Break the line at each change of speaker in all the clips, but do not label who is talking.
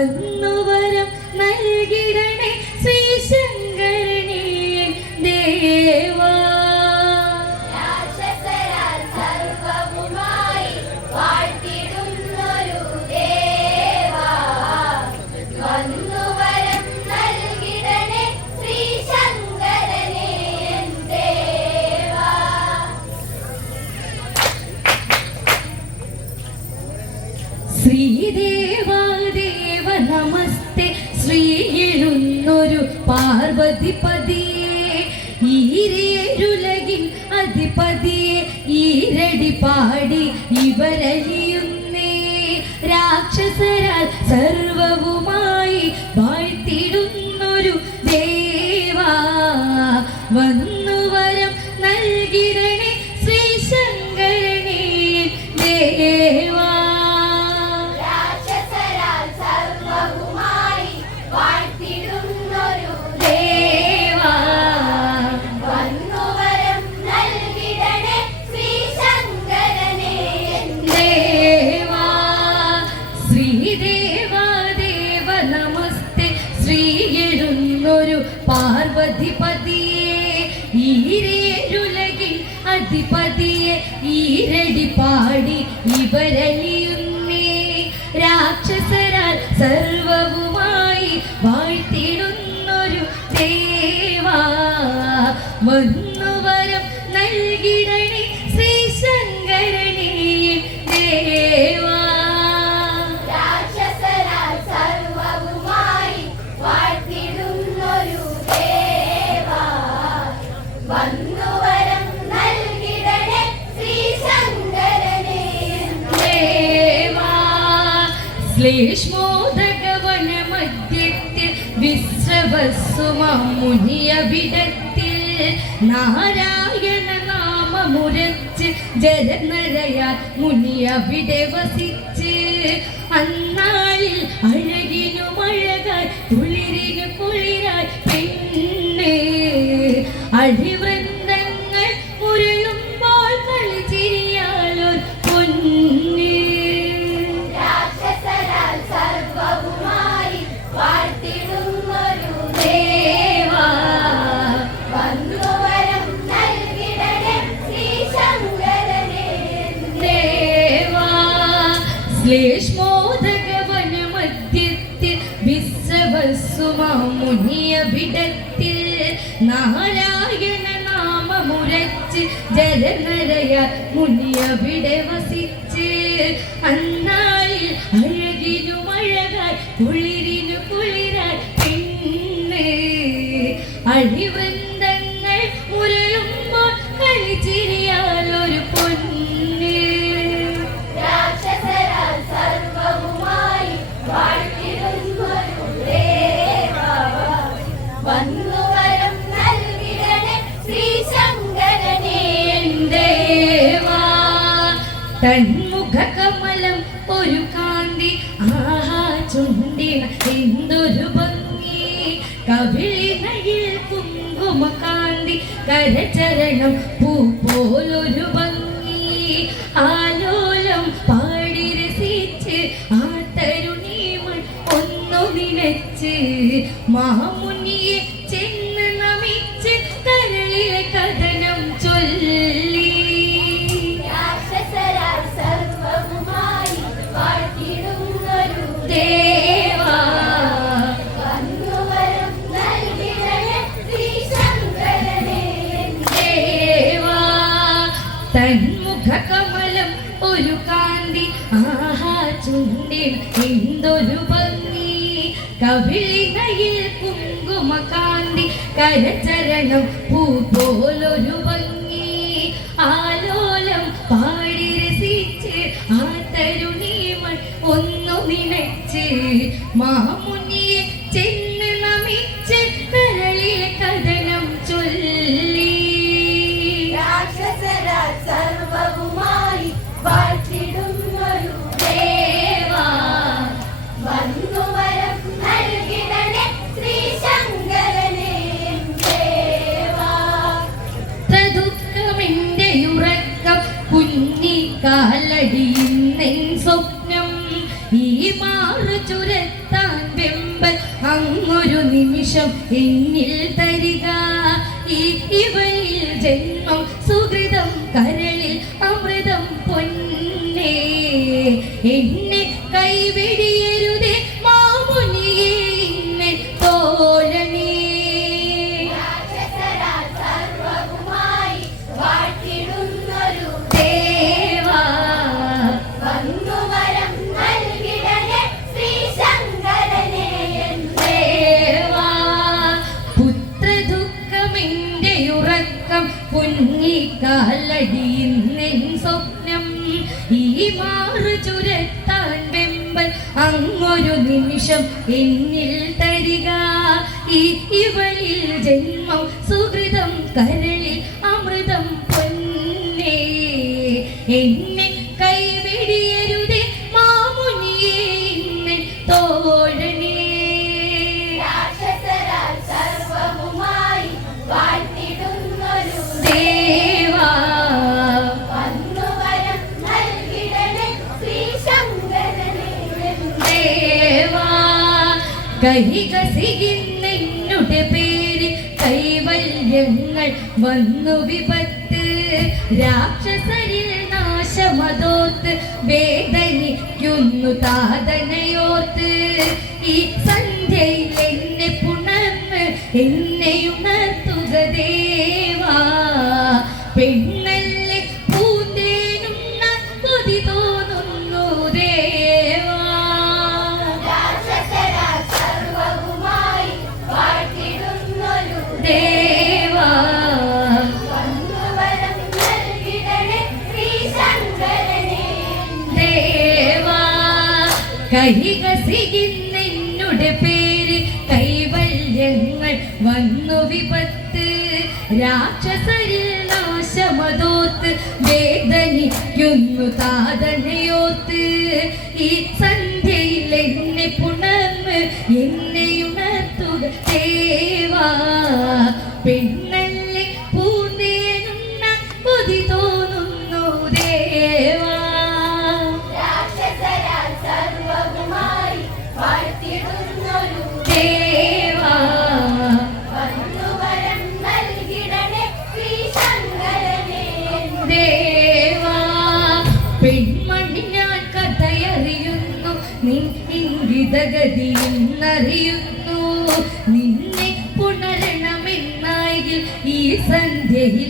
വന്നുവരം നൽകിടണേ ശ്രീശങ്കരണേ ദേവാ.
രാക്ഷസരാൽ
പാർവതിപതിയെ ഈരേഴുലകിൻ അധിപതിയെ ഈരടി പാടി ഇവരലിയുന്നേ. രാക്ഷസരാൽ സർവവുമായി പാർവതിപതിയെ ഈരേഴുലകിൻ അധിപതിയെ ഈരടി പാടി ഇവരലിയുന്നേ രാക്ഷസരാൽ സർവവുമായി വാഴ്ത്തിടുന്നൊരു ദേവാ വന്നുവരം ശ്ലേഷ്മോദകവന മധ്യത്തിൽ വിശ്രവസുമുനിയവിടത്തിൽ നാരായണ നാമമുരച്ച് ജലനരയാൽ മുനിയവിടെ വസിച്ച് അന്നാളിൽ അഴകിനു അഴകായി കുളിരിനു കുളിരായി പെണ്ണ് അഴിവൃന്ദങ്ങൾ ശ്ലേഷ്മോദകവന മധ്യത്തിൽ വിശ്രവസ്സുമുനിയ വിടത്തിൽ നാരായണ നാമമുരച്ച് ജലനരയാൽ മുനിയവിടെ വസിച്ച് അന്നാളിൽ അഴകിനു അഴകായി കുളിരിനു കുളിരായി പെണ്ണ് അഴിവൃന്ദങ്ങൾ എന്തൊരു ഭംഗി. കവിളിനയിൽ കുങ്കുമ കാന്തി കരചരണം പൂ പോലൊരു ഭംഗി. ആലോലം പാടി രസിച്ച് ആ തരുണീമൺ ഒന്നു നിനച്ച് മാമുനിയെ ചെന്ന് നമിച്ച് കരളിലെ കഥനം ചൊല്ലി.
രാക്ഷസരാ സർവമായി പാട്ടിടുന്നൊരു
ദേവാ എന്തൊരു ഭംഗി. കവിളികയിൽ കുങ്കുമകാന്തി കരചരണം പൂ പോലൊരു ഭംഗി. ആലോലം പാടി രസിച്ച് ആ തരുണീമൺ ഒന്നു നിനച്ച്. മാമുനിയെ സ്വപ്നം ഈ മാറു ചുരത്താൻ വെമ്പൽ അങ്ങൊരു നിമിഷം എന്നിൽ തരിക. എന്നിൽ തരിക. ഇവളിൽ ജന്മം സുഹൃതം കരളിൽ അമൃതം പൊന്നേ. എന്നെ കൈവിടിയരുതേ മാമുനിയെ
തോഴണേ. വാഴ്ത്തിടുന്നൊരു
ദേവാ.
വന്നുവരം നൽകിടണേ ശ്രീശങ്കരനെ. എന്തേ
ദേവാ കൈകസികുന്നെന്നുടെ പേര് കൈവല്യങ്ങൾ വന്നു വിപത്ത്. രാക്ഷസരിൽ നാശമതോത്ത് വേദനിക്കുന്നു താതനയോർത്ത് ഈ സന്ധ്യയിൽ എന്നെ പുണർന്ന്
രാക്ഷസരിൽ
നാശമതോത്ത് വേദനിക്കുന്നു താതനയോത്ത്. ഈ സന്ധ്യയിൽ എന്നെ പുണർന്ന് എന്നെ ഉണർത്തുക ദേവാ. പെണ്ണല്ലേ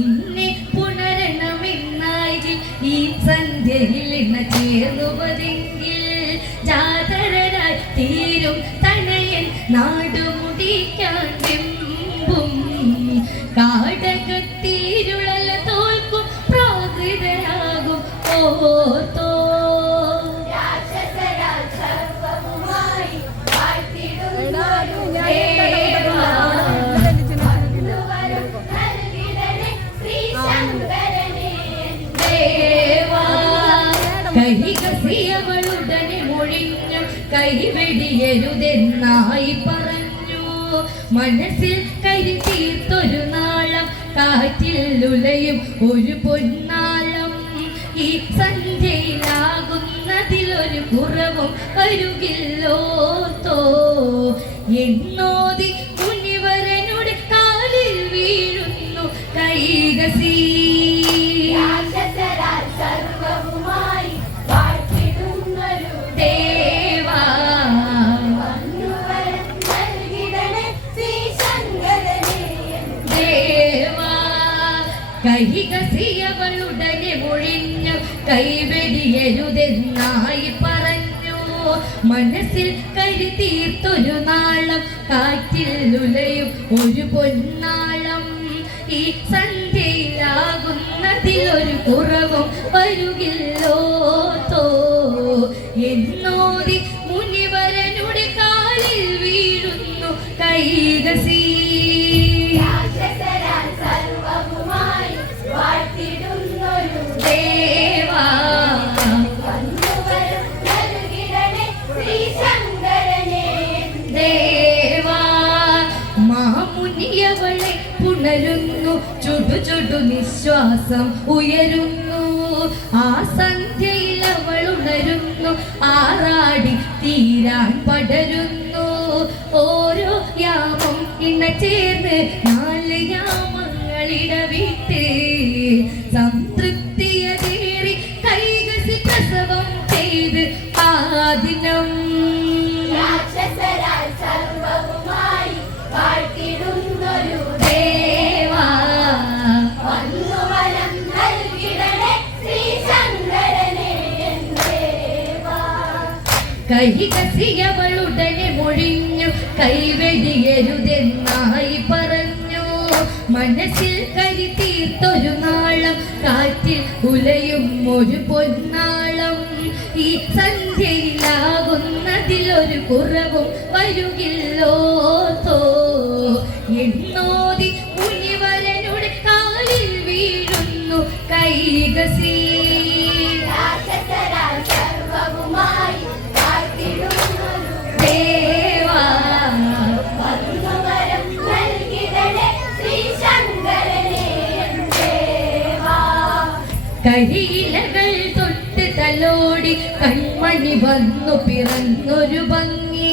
നിന്നെ പുണരണമെന്നായി ഈ സന്ധ്യയിൽ ഇണ ചേർന്നുവതെങ്കിൽ മനസ്സിൽ കരി തീർത്തൊരു നാളം കാറ്റിൽ ഉലയും ഒരു പൊന്നാളം. ഈ സന്ധ്യയിലാകുന്നതിലൊരു കുറവും വരുകില്ലോത്തോ എന്നോതി മുനിവരനുടെ കാലിൽ വീഴുന്നു കൈകസീ മനസ്സിൽ കരി തീർത്തൊരു നാളം കാറ്റിൽ നുലയും ഒരു പൊന്നാളം. ഈ സന്ധ്യയിലാകുന്നതിലൊരു കുറവും വരുകില്ലോ തോ എന്നോതി നിശ്വാസം ഉയരുന്നു. ആ സന്ധ്യയിൽ അവൾ ഉണരുന്നു. ആറാടി തീരാൻ പടരുന്നു. ഓരോ യാമം ഇണ ചേർന്ന് കൈകസിയവളുടനെ മൊഴിഞ്ഞു കൈവെടിയരുതെന്നായി പറഞ്ഞു. മനസ്സിൽ കരി തീർത്തൊരു നാളം കാറ്റിൽ ഉലയും ഒരു പൊന്നാളം. ഈ സന്ധ്യയിലാകുന്നതിലൊരു കുറവും വരുകില്ലോ തോ കരിയിലകൾ തൊട്ട് തലോടി കൺമണി വന്നു പിറന്നൊരു ഭംഗി.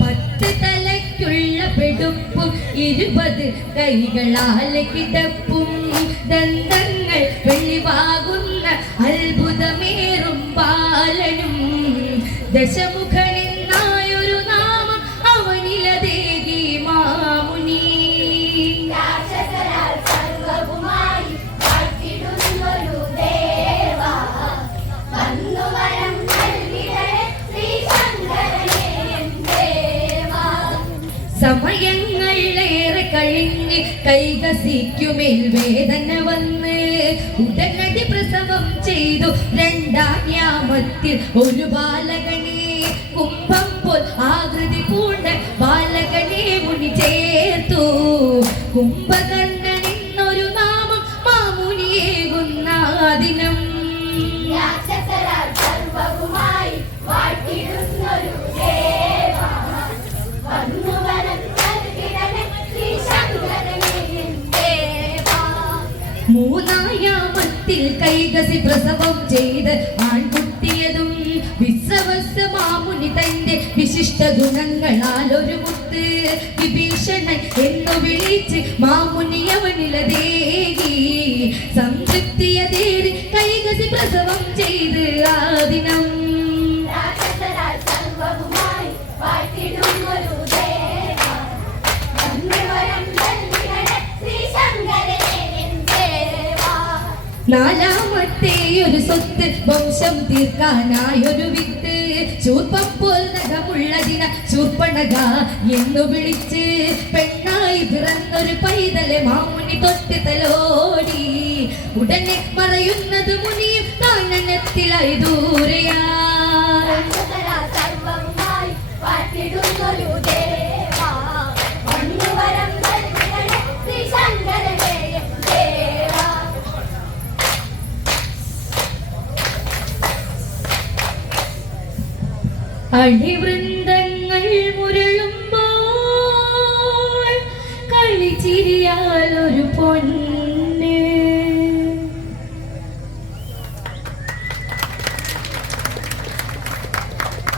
പത്ത് തലയ്ക്കുള്ള പെടുപ്പും ഇരുപത് കൈകളാൽ കിടപ്പും. ദന്തങ്ങൾ വെളിവാകുന്ന അത്ഭുതമേറും ബാലനും ദശമുഖനെന്നായൊരു കൈകസിക്കുമേൽ വേദന വന്ന് ഉടനടി പ്രസവം ചെയ്തു. രണ്ടാം യാമത്തിൽ ഒരു ബാലകനെ മൂന്നായാമത്തിൽ കൈകസി പ്രസവം ചെയ്ത് ആൺകുട്ടിയതും വിശ്രവസ്ത മാമുനി തന്റെ വിശിഷ്ട ഗുണങ്ങളാൽ ഒരു മുത്ത്. വിഭീഷണൻ എന്നു വിളിച്ച് മാമുനി അവനിലതേകി സംതൃപ്തിയതേറി കൈകസി പ്രസവം ചെയ്ത് ആ നാലാമത്തെ ഒരു സ്വത്ത് വംശം തീർക്കാനായൊരു വിത്ത്. ശൂർപ്പം പോൽ നഖമുള്ളതിന ശൂർപ്പണക എന്നു വിളിച്ച് പെണ്ണായി പിറന്നൊരു പൈതലെ മാമുനി തൊട്ട് തലോടി. ഉടനെ പറയുന്നത് മുനിയും കാനനത്തിലായി ദൂരയാ
രാക്ഷസരാൽ സർവവുമായി my
favorite